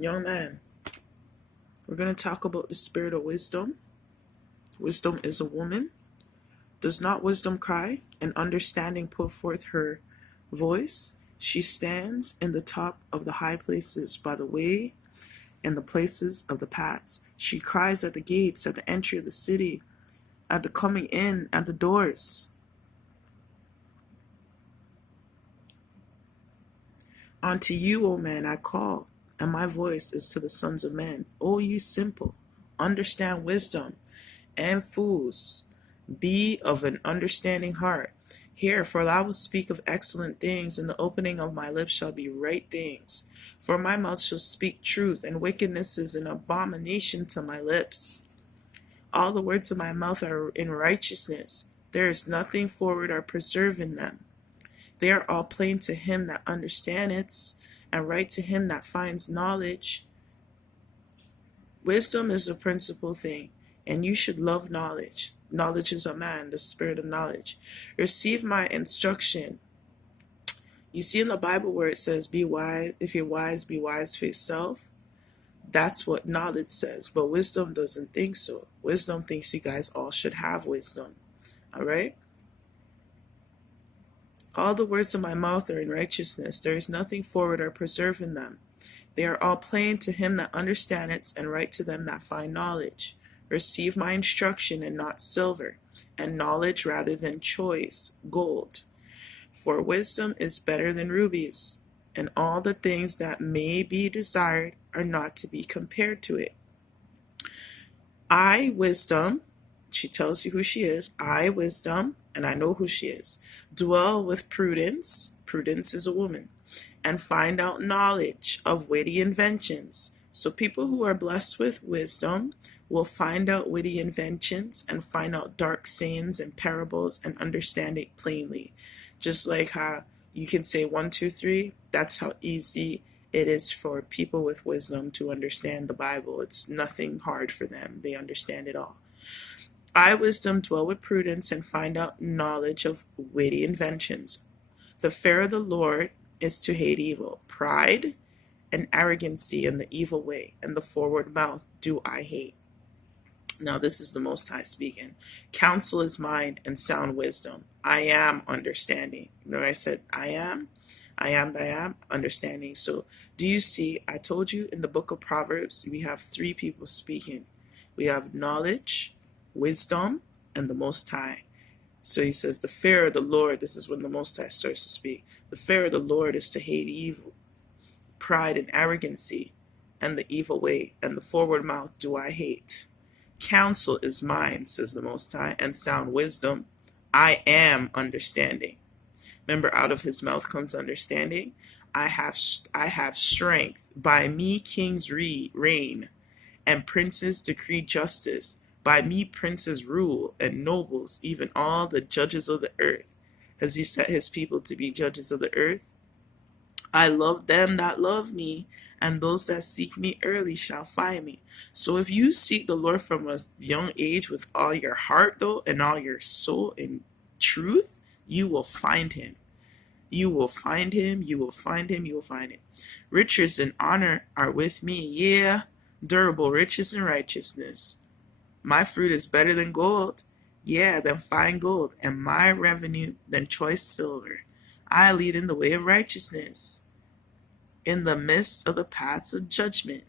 Young man, we're going to talk about the spirit of wisdom. Wisdom is a woman. Does not wisdom cry, and understanding put forth her voice? She stands in the top of the high places by the way and the places of the paths. She cries at the gates, at the entry of the city, at the coming in, at the doors. Unto you, O man, I call, and my voice is to the sons of men. O you simple, understand wisdom, and fools, be of an understanding heart. Hear, for I will speak of excellent things, and the opening of my lips shall be right things. For my mouth shall speak truth, and wickedness is an abomination to my lips. All the words of my mouth are in righteousness. There is nothing forward or preserved in them. They are all plain to him that understandeth, and right to him that finds knowledge. Wisdom is the principal thing, and you should love knowledge. Knowledge is a man, the spirit of knowledge. Receive my instruction. You see in the Bible where it says, be wise, if you're wise, be wise for yourself. That's what knowledge says, but wisdom doesn't think so. Wisdom thinks you guys all should have wisdom. All right? All the words of my mouth are in righteousness. There is nothing forward or preserved in them. They are all plain to him that understandeth, and right to them that find knowledge. Receive my instruction, and not silver, and knowledge rather than choice gold. For wisdom is better than rubies, and all the things that may be desired are not to be compared to it. I, wisdom, she tells you who she is. I, wisdom, and I know who she is, dwell with prudence. Prudence is a woman. And find out knowledge of witty inventions. So people who are blessed with wisdom will find out witty inventions and find out dark sayings and parables and understand it plainly. Just like how you can say 1, 2, 3, that's how easy it is for people with wisdom to understand the Bible. It's nothing hard for them. They understand it all. I, wisdom, dwell with prudence and find out knowledge of witty inventions. The fear of the Lord is to hate evil. Pride and arrogancy and the evil way and the forward mouth do I hate. Now this is the Most High speaking. Counsel is mine and sound wisdom. I am understanding. Remember I said I am understanding. So do you see, I told you in the book of Proverbs, we have 3 people speaking. We have knowledge, wisdom, and the Most High. So he says, the fear of the Lord, this is when the Most High starts to speak. The fear of the Lord is to hate evil, pride and arrogancy, and the evil way, and the forward mouth do I hate. Counsel is mine, says the Most High, and sound wisdom. I am understanding. Remember, out of his mouth comes understanding. I have strength. By me kings reign, and princes decree justice. By me princes rule, and nobles, even all the judges of the earth. Has he set his people to be judges of the earth? I love them that love me, and those that seek me early shall find me. So if you seek the Lord from a young age with all your heart, though, and all your soul in truth, you will find him. You will find him, you will find him, you will find him. Riches and honor are with me, yeah, durable riches and righteousness. My fruit is better than gold, yeah, than fine gold, and my revenue than choice silver. I lead in the way of righteousness, in the midst of the paths of judgment.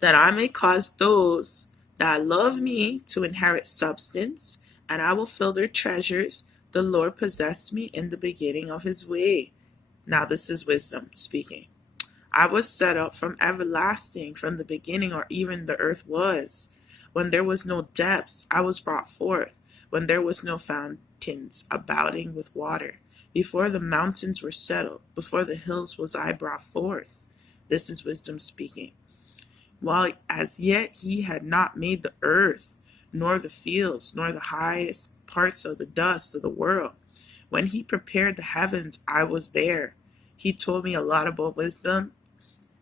That I may cause those that love me to inherit substance, and I will fill their treasures. The Lord possessed me in the beginning of his way. Now this is wisdom speaking. I was set up from everlasting, from the beginning, or even the earth was. When there was no depths, I was brought forth. When there was no fountains abounding with water. Before the mountains were settled, before the hills was I brought forth. This is wisdom speaking. While as yet he had not made the earth, nor the fields, nor the highest parts of the dust of the world. When he prepared the heavens, I was there. He told me a lot about wisdom,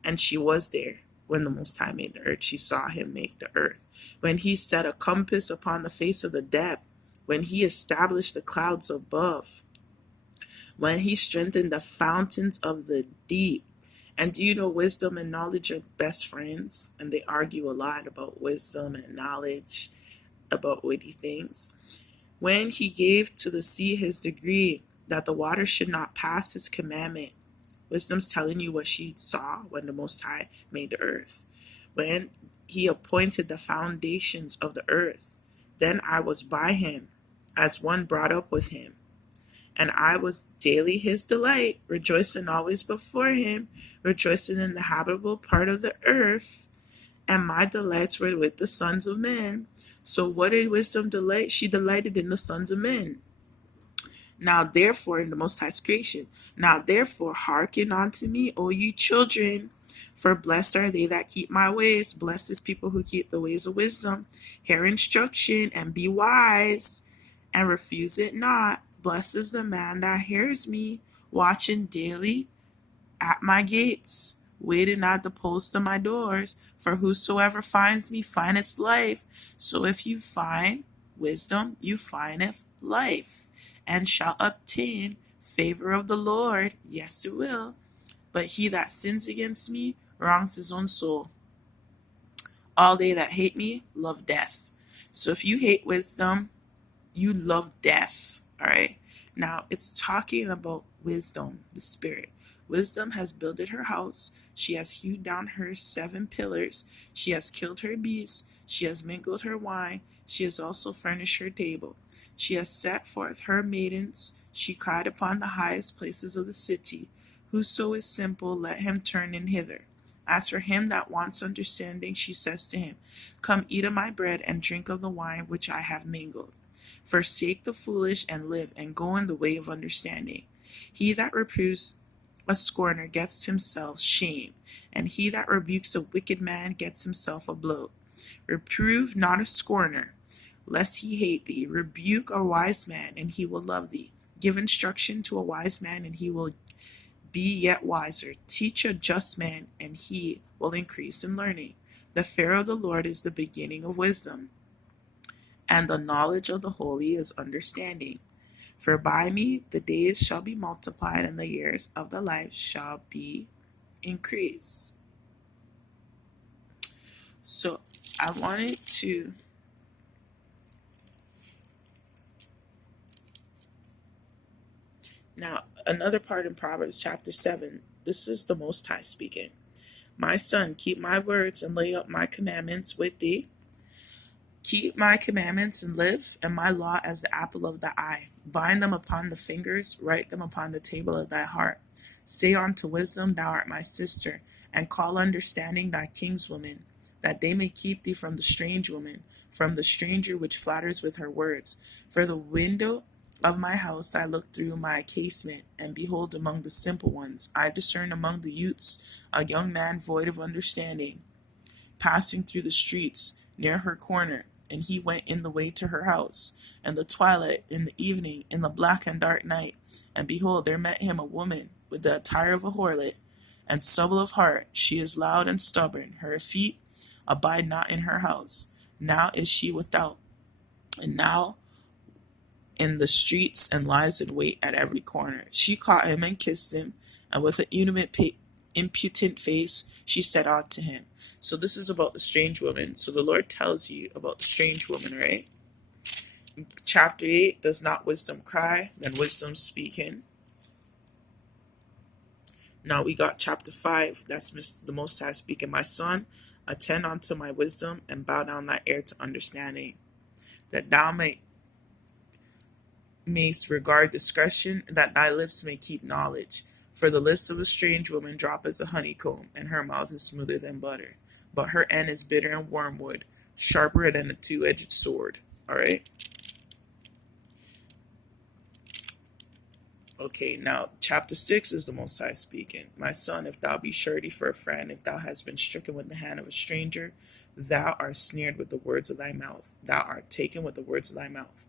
and she was there. When the Most High made the earth, she saw him make the earth. When he set a compass upon the face of the depth, when he established the clouds above, when he strengthened the fountains of the deep. And do you know wisdom and knowledge are best friends? And they argue a lot about wisdom and knowledge, about witty things. When he gave to the sea his decree that the water should not pass his commandment. Wisdom's telling you what she saw when the Most High made the earth. When he appointed the foundations of the earth, then I was by him, as one brought up with him. And I was daily his delight, rejoicing always before him, rejoicing in the habitable part of the earth. And my delights were with the sons of men. So what did wisdom delight? She delighted in the sons of men. Now therefore, in the Most High's creation, now therefore hearken unto me, O you children, for blessed are they that keep my ways. Blessed is people who keep the ways of wisdom. Hear instruction and be wise, and refuse it not. Blessed is the man that hears me, watching daily at my gates, waiting at the post of my doors. For whosoever finds me findeth life. So if you find wisdom, you findeth life, and shall obtain favor of the Lord. Yes, it will. But he that sins against me wrongs his own soul. All they that hate me love death. So if you hate wisdom, you love death. All right. Now it's talking about wisdom, the spirit. Wisdom has builded her house. She has hewed down her 7 pillars. She has killed her beasts. She has mingled her wine. She has also furnished her table. She has set forth her maidens. She cried upon the highest places of the city. Whoso is simple, let him turn in hither. As for him that wants understanding, she says to him, come eat of my bread and drink of the wine which I have mingled. Forsake the foolish and live, and go in the way of understanding. He that reproves a scorner gets himself shame, and he that rebukes a wicked man gets himself a blow. Reprove not a scorner, lest he hate thee. Rebuke a wise man, and he will love thee. Give instruction to a wise man, and he will be yet wiser. Teach a just man, and he will increase in learning. The fear of the Lord is the beginning of wisdom, and the knowledge of the holy is understanding. For by me the days shall be multiplied, and the years of the life shall be increased. So I wanted to now another part in Proverbs chapter 7. This is the Most High speaking. My son, keep my words and lay up my commandments with thee. Keep my commandments and live, and my law as the apple of the eye. Bind them upon the fingers, write them upon the table of thy heart. Say unto wisdom, thou art my sister, and call understanding thy kinswoman, that they may keep thee from the strange woman, from the stranger which flatters with her words. For the window of my house I look through my casement, and behold among the simple ones, I discern among the youths a young man void of understanding, passing through the streets near her corner. And he went in the way to her house, in the twilight, in the evening, in the black and dark night. And behold, there met him a woman with the attire of a harlot, and subtle of heart. She is loud and stubborn. Her feet abide not in her house. Now is she without, and now in the streets, and lies in wait at every corner. She caught him and kissed him, and with an impudent face she set out to him. So this is about the strange woman. So the Lord tells you about the strange woman, right? Chapter 8, does not wisdom cry? Then wisdom speaking. Now we got chapter 5, that's the Most High speaking. My son, attend unto my wisdom, and bow down thy ear to understanding, that thou mayst regard discretion, that thy lips may keep knowledge. For the lips of a strange woman drop as a honeycomb, and her mouth is smoother than butter. But her end is bitter and wormwood, sharper than a two-edged sword. All right? Okay, now chapter 6 is the Most High speaking. My son, if thou be surety for a friend, if thou hast been stricken with the hand of a stranger, thou art snared with the words of thy mouth. Thou art taken with the words of thy mouth.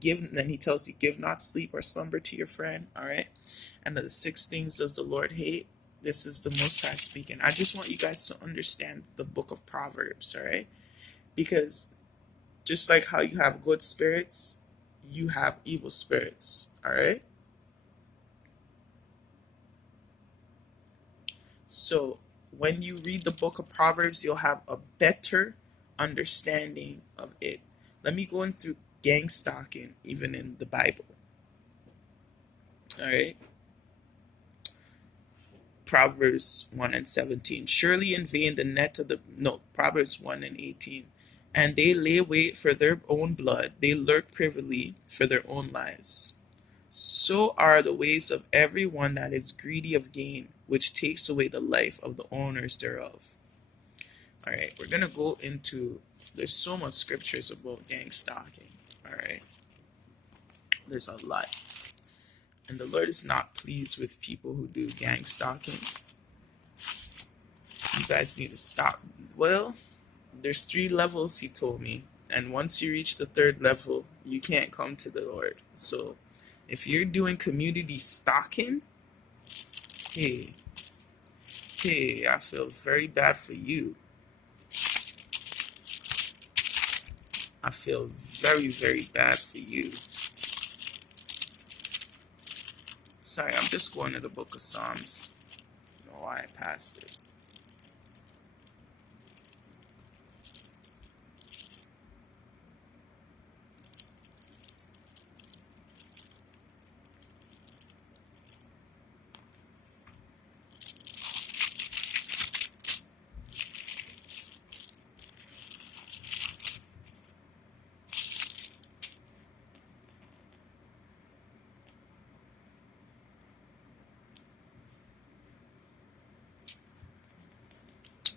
Then he tells you, give not sleep or slumber to your friend. All right? And the 6 things does the Lord hate. This is the Most High speaking. I just want you guys to understand the book of Proverbs, all right? Because just like how you have good spirits, you have evil spirits, all right? So when you read the book of Proverbs, you'll have a better understanding of it. Let me go in through gang stalking, even in the Bible. All right. Proverbs 1 and 17. Surely in vain the net of the. No, Proverbs 1 and 18. And they lay wait for their own blood, they lurk privily for their own lives. So are the ways of every one that is greedy of gain, which takes away the life of the owners thereof. All right, we're going to go into, there's so much scriptures about gang stalking. All right, there's a lot. And the Lord is not pleased with people who do gang stalking. You guys need to stop. Well, there's 3 levels, he told me. And once you reach the 3rd level, you can't come to the Lord. So if you're doing community stalking, hey, I feel very bad for you. I feel very, very bad for you. Sorry, I'm just going to the book of Psalms. I don't know why I passed it.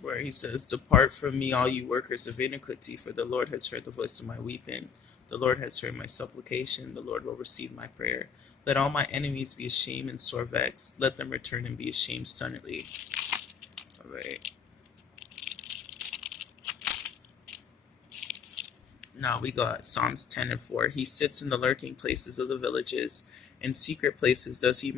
Where he says, "Depart from me, all you workers of iniquity, for the Lord has heard the voice of my weeping. The Lord has heard my supplication. The Lord will receive my prayer. Let all my enemies be ashamed and sore vexed. Let them return and be ashamed suddenly." All right. Now we got Psalms 10 and 4. He sits in the lurking places of the villages. In secret places does he